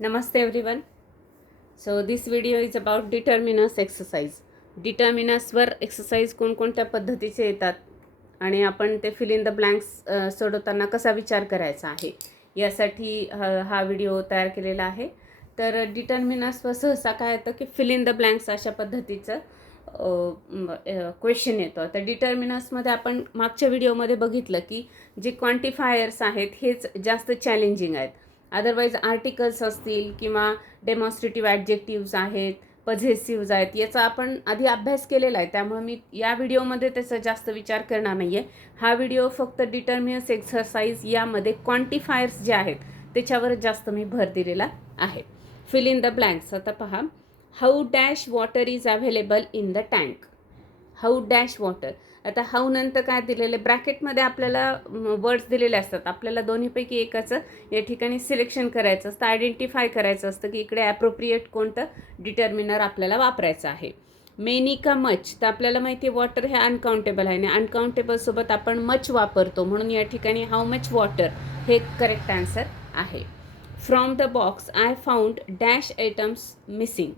Namaste everyone. So this video is about determiners exercise. डिटर्मिनसवर exercise कोणकोणत्या पद्धतीचे येतात आणि आपण ते फिल इन द ब्लँक्स सोडवताना कसा विचार करायचा आहे यासाठी हा व्हिडिओ तयार केलेला आहे. तर डिटर्मिनसवर सहसा काय येतं की फिल इन द ब्लँक्स अशा पद्धतीचं क्वेश्चन येतो. तर डिटर्मिनसमध्ये आपण मागच्या व्हिडिओमध्ये बघितलं की जे क्वांटिफायर्स आहेत हेच जास्त चॅलेंजिंग आहेत. अदरवाईज आर्टिकल्स असतील किंवा डेमॉन्स्ट्रेटिव्ह ॲडजेक्टिव्ज आहेत, पझेसिव्ज आहेत, याचा आपण आधी अभ्यास केलेला आहे. त्यामुळे मी या व्हिडिओमध्ये त्याचा जास्त विचार करणार नाही आहे. हा व्हिडिओ फक्त डिटर्मिनस एक्सरसाइज यामध्ये क्वांटिफायर्स जे आहेत त्याच्यावर जास्त मी भर दिलेला आहे. Fill in the blanks. आता पहा, how dash water is available in the tank. How dash water. आता हाऊ नंतर काय दिलेले ब्रॅकेटमध्ये आपल्याला वर्ड्स दिलेले असतात. आपल्याला दोन्हीपैकी एकाचं या ठिकाणी सिलेक्शन करायचं असतं, आयडेंटिफाय करायचं असतं की इकडे ॲप्रोप्रिएट कोणतं डिटर्मिनर आपल्याला वापरायचं आहे. मेनी का मच. तर आपल्याला माहिती आहे वॉटर हे अनकाउंटेबल आहे आणि अनकाउंटेबलसोबत आपण मच वापरतो, म्हणून या ठिकाणी हाऊ मच वॉटर हे करेक्ट आन्सर आहे. From the box I found dash items missing.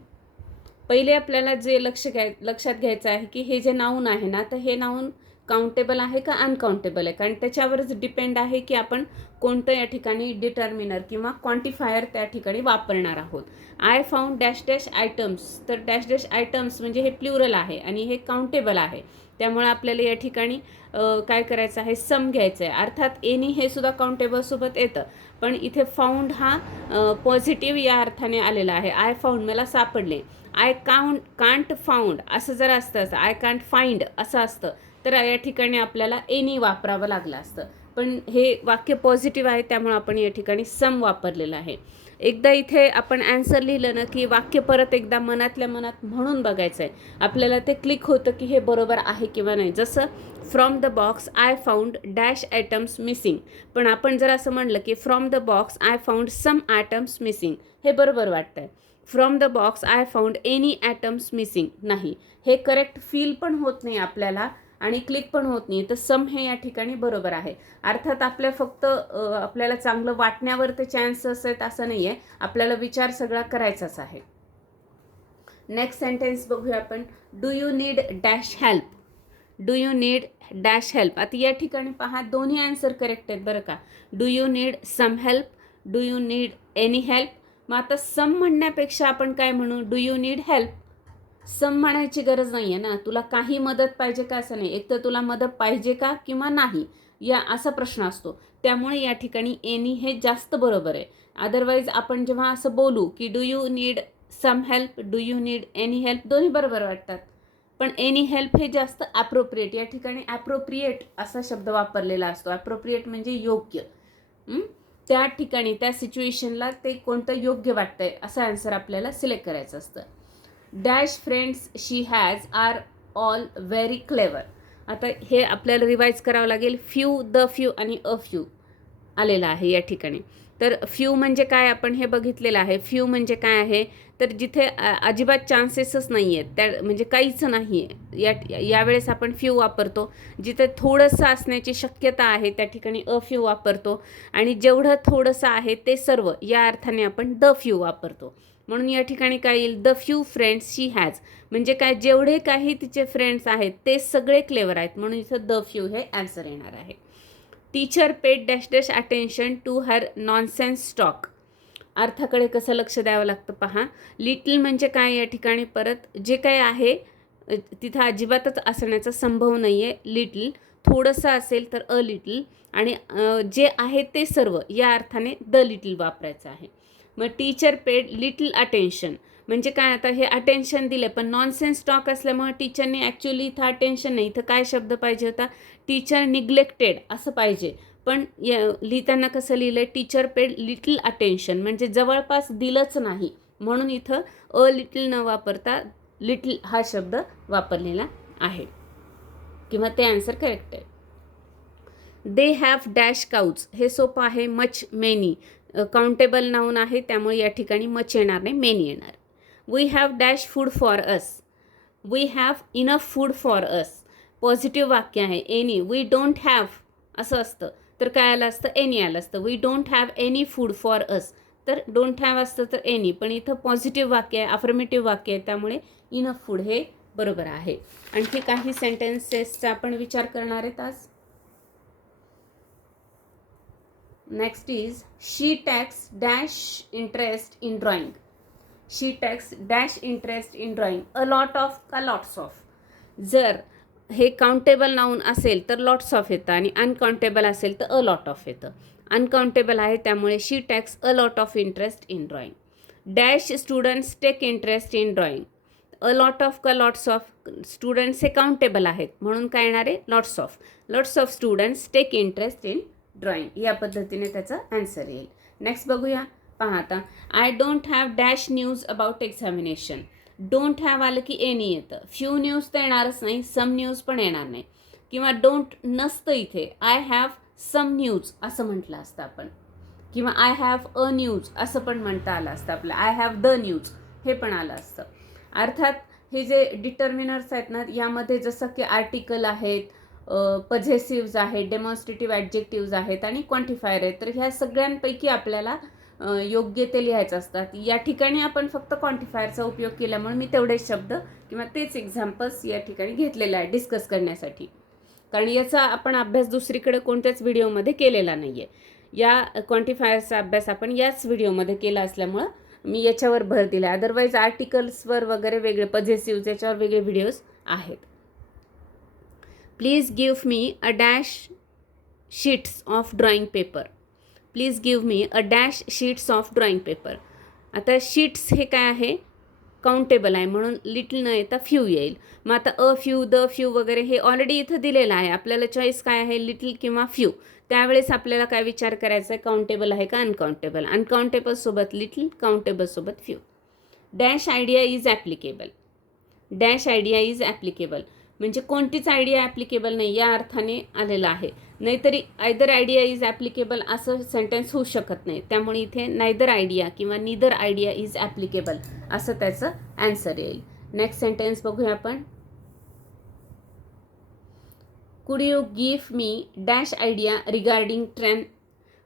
पहिले आपल्याला जे लक्षात घ्यायचं आहे की हे जे नाऊन आहे ना, तर हे नाऊन काउंटेबल आहे का अनकाउंटेबल आहे, कारण त्याच्यावरच डिपेंड आहे की आपण कोणतं या ठिकाणी डिटर्मिनर किंवा क्वांटिफायर त्या ठिकाणी वापरणार आहोत. I found dash dash items. तर डॅश डॅश आयटम्स म्हणजे हे प्लुरल आहे आणि हे काउंटेबल आहे. त्यामुळे आपल्याला या ठिकाणी काय करायचं आहे, सम घ्यायचं आहे. अर्थात एनी हे सुद्धा काउंटेबलसोबत येतं, पण इथे फाउंड हा पॉझिटिव्ह या अर्थाने आलेला आहे. आय फाउंड मला सापडले. आय कांट फाउंड असं जर असतं, आय कांट फाइंड असं असतं, तर या ठिकाणी आपल्याला एनी वापरावं लागलं असतं. पण हे वाक्य पॉझिटिव्ह आहे त्यामुळे आपण या ठिकाणी सम वापरलेलं आहे. एकदा इथे आपण ॲन्सर लिहिलं ना की वाक्य परत एकदा मनातल्या मनात म्हणून बघायचं आहे. आपल्याला ते क्लिक होतं की हे बरोबर आहे किंवा नाही. जसं from the box I found dash items missing. पण आपण जर असं म्हणलं की from the box I found some items missing, हे बरोबर वाटतं आहे. From the box I found any items missing नाही, हे करेक्ट फील पण होत नाही आपल्याला आणि क्लिक पण होत नाही. तर सम हे या ठिकाणी बरोबर आहे. अर्थात आपल्याला चांगलं वाटण्यावर ते चान्सेस आहेत असं नाही आहे, आपल्याला विचार सगळा करायचाच आहे. नेक्स्ट सेंटेन्स बघूया आपण. Do you need dash help. Do you need dash help. आता या ठिकाणी पहा, दोन्ही आन्सर करेक्ट आहेत बरं का. Do you need some help, do you need any help. मग आता सम म्हणण्यापेक्षा आपण काय म्हणू, do you need help. Some म्हणायची गरज नाही आहे ना, तुला काही मदत पाहिजे का असं नाही, एक तर तुला मदत पाहिजे का किंवा नाही या असा प्रश्न असतो. त्यामुळे या ठिकाणी एनी हे जास्त बरोबर आहे. अदरवाईज आपण जेव्हा असं बोलू की do you need some help, do you need any help, दोन्ही बरोबर वाटतात. पण एनी हेल्प हे जास्त ॲप्रोप्रिएट, या ठिकाणी ॲप्रोप्रिएट असा शब्द वापरलेला असतो. ॲप्रोप्रिएट म्हणजे योग्य. त्या ठिकाणी त्या सिच्युएशनला ते कोणतं योग्य वाटतंय असं आन्सर आपल्याला सिलेक्ट करायचं असतं. Dash friends she has are all very clever. आता हे आपल्याला रिवाईज करावं लागेल. फ्यू, द फ्यू आणि अ फ्यू आलेला आहे या ठिकाणी. तर फ्यू म्हणजे काय आपण हे बघितलेलं आहे. फ्यू म्हणजे काय आहे, तर जिथे अजिबात चान्सेसच नाही आहेत, त्या म्हणजे काहीच नाही आहे, यावेळेस आपण फ्यू वापरतो. जिथे थोडंसं असण्याची शक्यता आहे त्या ठिकाणी अ फ्यू वापरतो. आणि जेवढं थोडंसं आहे ते सर्व या अर्थाने आपण द फ्यू वापरतो. म्हणून या ठिकाणी काय येईल, the few friends she has म्हणजे काय, जेवढे काही तिचे फ्रेंड्स आहेत ते सगळे क्लेवर आहेत, म्हणून इथं द फ्यू हे आन्सर येणार आहे. Teacher paid dash dash attention to her nonsense talk. अर्थाकडे कसं लक्ष द्यावं लागतं पहा. लिटल म्हणजे काय, या ठिकाणी परत जे काय आहे तिथं अजिबातच असण्याचा संभव नाही आहे. लिटल, थोडंसं असेल तर अ लिटल, आणि जे आहे ते सर्व या अर्थाने द लिटल वापरायचं आहे. मग टीचर पेड लिटल अटेन्शन म्हणजे काय, आता हे अटेन्शन दिले पण नॉनसेन्स टॉक असल्यामुळे टीचरने ॲक्च्युली इथं अटेन्शन नाही, इथं काय शब्द पाहिजे होता, टीचर निग्लेक्टेड असं पाहिजे. पण लिहिताना कसं लिहिलं आहे, टीचर पेड लिटल अटेन्शन म्हणजे जवळपास दिलंच नाही, म्हणून इथं अ लिटल न वापरता लिटल हा शब्द वापरलेला आहे किंवा ते आन्सर करेक्ट आहे. They have dash cows. हे सोपं आहे. मच, मेनी काउंटेबल नाऊन आहे त्यामुळे या ठिकाणी मच येणार नाही, मेनी येणार. We have dash food for us. We have enough food for us. Positive वाक्य आहे. एनी, वी डोंट हॅव असं असतं तर काय आलं असतं, एनी आलं असतं. We don't have any food for us, तर डोंट हॅव असतं तर एनी, पण इथं पॉझिटिव्ह वाक्य आहे, अफर्मेटिव्ह वाक्य आहे, त्यामुळे इनफ फूड हे बरोबर आहे. आणखी काही सेंटेन्सेसचा आपण विचार करणार आहेत आज. Next is she takes dash interest in drawing. She takes dash interest in drawing a lot of का लॉट्स ऑफ. जर हे काउंटेबल नाऊन असेल तर लॉट्स ऑफ येतं आणि अनकाउंटेबल असेल तर अ लॉट ऑफ येतं. अनकाउंटेबल आहे त्यामुळे she takes a lot of interest in drawing. Dash students take interest in drawing. A lot of का लॉट्स ऑफ. स्टुडंट्स हे काउंटेबल आहेत म्हणून काय येणार आहे lots of. Lots of students take interest in drawing. या पद्धतीने त्याचा आन्सर येईल. नेक्स्ट बघूया. पहा आता. I don't have dash news about examination. Don't have आलं की एनी येतं. फ्यू न्यूज तर येणारच नाही, सम न्यूज पण येणार नाही, किंवा डोंट नसतं इथे. आय हॅव सम न्यूज असं म्हटलं असतं आपण, किंवा आय हॅव अ न्यूज असं पण म्हणता आलं असतं आपलं. आय हॅव द न्यूज हे पण आलं असतं. अर्थात हे जे डिटर्मिनर्स आहेत ना, यामध्ये जसं की आर्टिकल आहेत, पजेसिव्ज आहेत, डेमॉन्स्ट्रेटिव्ह ॲडजेक्टिव्ज आहेत आणि क्वांटिफायर आहेत. तर ह्या सगळ्यांपैकी आपल्याला योग्य ते लिहायचं असतात. या ठिकाणी आपण फक्त क्वांटिफायरचा उपयोग केल्यामुळे मी तेवढेच शब्द किंवा तेच एक्झाम्पल्स या ठिकाणी घेतलेले आहे डिस्कस करण्यासाठी, कारण याचा आपण अभ्यास दुसरीकडे कोणत्याच व्हिडिओमध्ये केलेला नाही आहे. या क्वांटिफायरचा अभ्यास आपण याच व्हिडिओमध्ये केला असल्यामुळं मी याच्यावर भर दिला. अदरवाईज आर्टिकल्सवर वगैरे वेगळे, पजेसिव्ह याच्यावर वेगळे व्हिडिओज आहेत. Please give me a dash sheets of drawing paper. Please give me a dash sheets of drawing paper. आता शीट्स हे काय आहे काउंटेबल आहे म्हणून लिटल न येता फ्यू येईल. मग आता अ फ्यू, द फ्यू वगैरे हे ऑलरेडी इथं दिलेलं आहे. आपल्याला चॉईस काय आहे लिटल किंवा फ्यू. त्यावेळेस आपल्याला काय विचार करायचा आहे काउंटेबल आहे का अनकाउंटेबल. अनकाउंटेबलसोबत लिटल, काउंटेबलसोबत few. Dash idea is applicable. Dash idea is applicable म्हणजे कोणतीच आयडिया ॲप्लिकेबल नाही या अर्थाने आलेलं आहे. नाहीतरी आयदर आयडिया इज ॲप्लिकेबल असं सेंटेन्स होऊ शकत नाही. त्यामुळे इथे नायदर आयडिया किंवा नीदर आयडिया इज ॲप्लिकेबल असं त्याचं ॲन्सर येईल. नेक्स्ट सेंटेन्स बघूया आपण. Could you give me dash idea regarding train.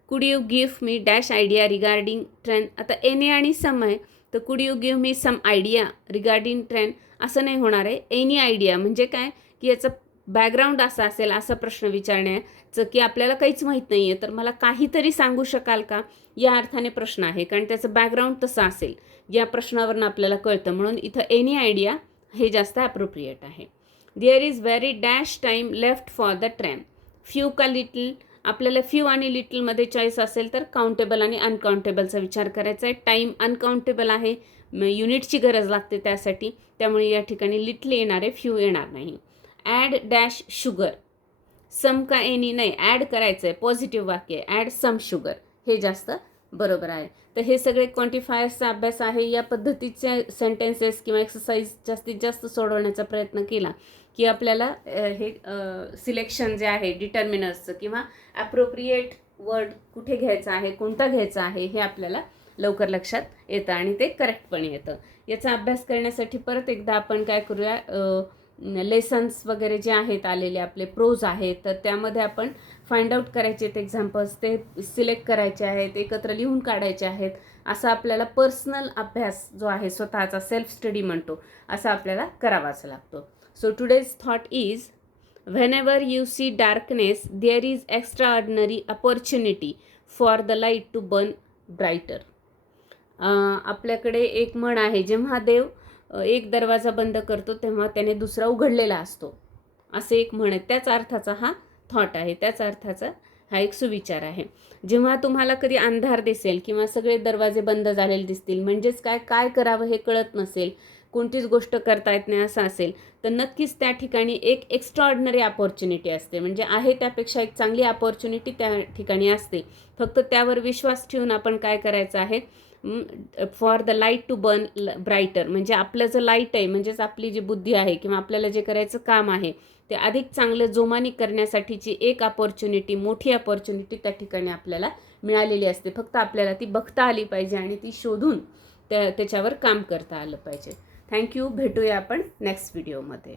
Could you give me dash idea regarding train. आता एनी आणि सम आहे तर could you give me some idea regarding train असं नाही होणार आहे. एनी आयडिया म्हणजे काय की याचं बॅकग्राऊंड असा असेल, असा प्रश्न विचारण्याचं की आपल्याला काहीच माहीत नाही आहे तर मला काहीतरी सांगू शकाल का, या अर्थाने प्रश्न आहे. कारण त्याचं बॅकग्राऊंड तसं असेल या प्रश्नावरून आपल्याला कळतं. म्हणून इथं एनी आयडिया हे जास्त ॲप्रोप्रिएट आहे. There is very dash time left for the train. Few का लिटल. आपल्याला फ्यू आणि लिटलमध्ये चॉईस असेल तर काउंटेबल आणि अनकाउंटेबलचा विचार करायचा आहे. टाईम अनकाउंटेबल आहे, युनिटची गरज लागते त्यासाठी, त्यामुळे या ठिकाणी लिटल येणार आहे, फ्यू येणार नाही. Add dash sugar. सम का एनी नाही, ॲड करायचं आहे, पॉझिटिव्ह वाक्य आहे. ॲड सम शुगर हे जास्त बरोबर आहे. तर हे सगळे क्वांटिफायर्सचा अभ्यास आहे. या पद्धतीचे सेंटेन्सेस किंवा एक्सरसाइज जास्तीत जास्त सोडवण्याचा प्रयत्न केला की आपल्याला हे सिलेक्शन जे आहे डिटर्मिनर्सचं किंवा ॲप्रोप्रिएट वर्ड कुठे घ्यायचं आहे, कोणता घ्यायचा आहे हे आपल्याला लवकर लक्षात येतं आणि ते करेक्ट पण येतं. याचा अभ्यास करण्यासाठी परत एकदा आपण काय करूया, लेसन्स वगैरे जे आहेत आलेले आपले प्रोज आहेत तर त्यामध्ये आपण फाइंड आउट करायचे आहेत एक्झाम्पल्स, ते सिलेक्ट करायचे आहेत, एकत्र लिहून काढायचे आहेत. असा आपल्याला पर्सनल अभ्यास जो आहे स्वतःचा सेल्फ स्टडी म्हणतो असा आपल्याला करावाच लागतो. So today's thought is whenever you see darkness there is extraordinary opportunity for the light to burn brighter. आपल्याकडे एक म्हण आहे, जेव्हा देव एक दरवाजा बंद करतो तेव्हा त्याने दुसरा उघडलेला असतो, असे एक म्हण आहे. त्याच अर्थाचा हा थॉट आहे, त्याच अर्थाचा हा एक सुविचार आहे. जेव्हा तुम्हाला कधी अंधार दिसेल किंवा सगळे दरवाजे बंद झालेले दिसतील, म्हणजेच काय करावं हे कळत नसेल, कोणतीच गोष्ट करता येत नाही असं असेल, तर नक्कीच त्या ठिकाणी एक एक्स्ट्राऑर्डिनरी अपॉर्च्युनिटी असते. म्हणजे आहे त्यापेक्षा एक चांगली अपॉर्च्युनिटी त्या ठिकाणी असते. फक्त त्यावर विश्वास ठेवून आपण काय करायचं आहे, for the light to burn brighter, म्हणजे आपलं जे लाईट आहे म्हणजेच आपली जी बुद्धी आहे किंवा आपल्याला जे करायचं काम आहे ते अधिक चांगलं जोमानी करण्यासाठीची एक अपॉर्च्युनिटी, मोठी अपॉर्च्युनिटी त्या ठिकाणी आपल्याला मिळालेली असते. फक्त आपल्याला ती बघता आली पाहिजे आणि ती शोधून त्याच्यावर काम करता आलं पाहिजे. थँक्यू. भेटूया आपण नेक्स्ट व्हिडिओमध्ये.